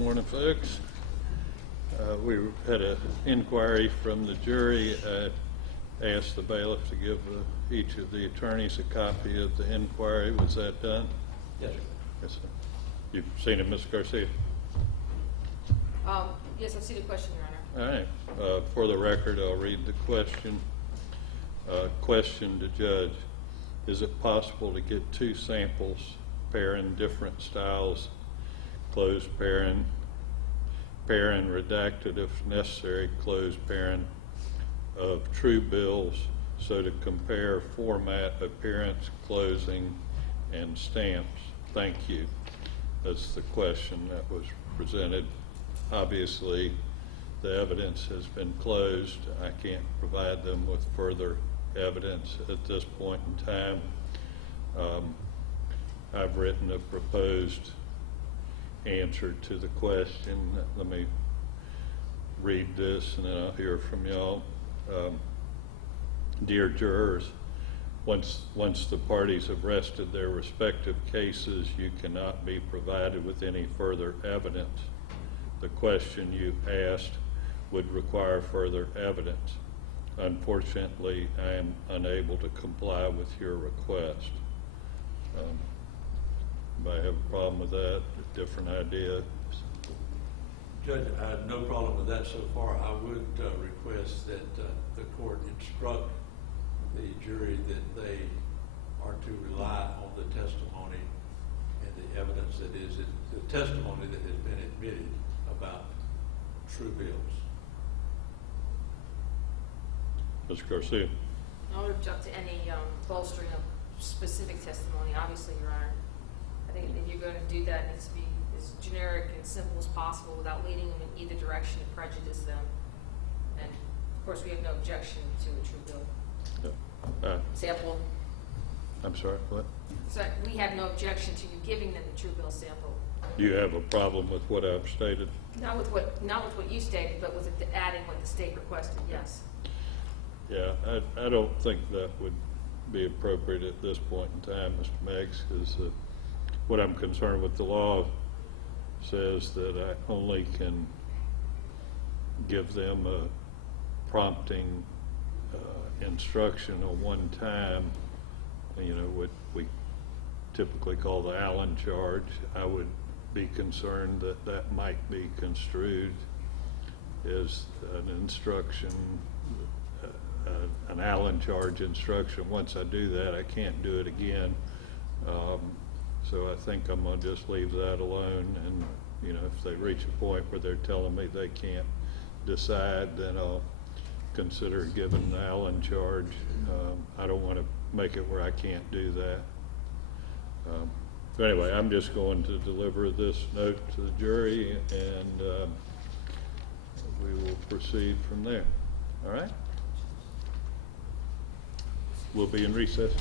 Morning, folks. We had an inquiry from the jury. Asked the bailiff to give each of the attorneys a copy of the inquiry. Was that done? Yes, sir. Yes, sir. You've seen it, Ms. Garcia? Yes, I've seen the question, Your Honor. All right. For the record, I'll read the question. Question to judge. Is it possible to get two samples, paren, different styles, closed paren, redacted if necessary, closed paren, of true bills, so to compare format, appearance, closing, and stamps? Thank you. That's the question that was presented. Obviously, the evidence has been closed. I can't provide them with further evidence at this point in time. I've written a proposed answer to the question. Let me read this and then I'll hear from y'all. Dear jurors, once the parties have rested their respective cases, you cannot be provided with any further evidence. The question you asked would require further evidence. Unfortunately, I am unable to comply with your request. I have a problem with that, a different idea. Judge, I have no problem with that so far. I would request that the court instruct the jury that they are to rely on the testimony and the evidence that is the testimony that has been admitted about true bills. Ms. Garcia. I would object to any bolstering of specific testimony, obviously, Your Honor. I think if you're going to do that, it needs to be as generic and simple as possible without leading them in either direction to prejudice them. And, of course, we have no objection to a true bill. Sample. I'm sorry, what? So we have no objection to you giving them the true bill sample. You have a problem with what I've stated? Not with what you stated, but with it adding what the state requested, yes. Yeah, I don't think that would be appropriate at this point in time, Mr. Meggs, because what I'm concerned with, the law says that I only can give them a prompting instruction on one time, you know, what we typically call the Allen charge. I would be concerned that that might be construed as an instruction, an Allen charge instruction. Once I do that, I can't do it again. So I think I'm going to just leave that alone, and you know, if they reach a point where they're telling me they can't decide, then I'll consider giving an Allen charge. I don't want to make it where I can't do that. So anyway, I'm just going to deliver this note to the jury, and we will proceed from there. All right? We'll be in recess.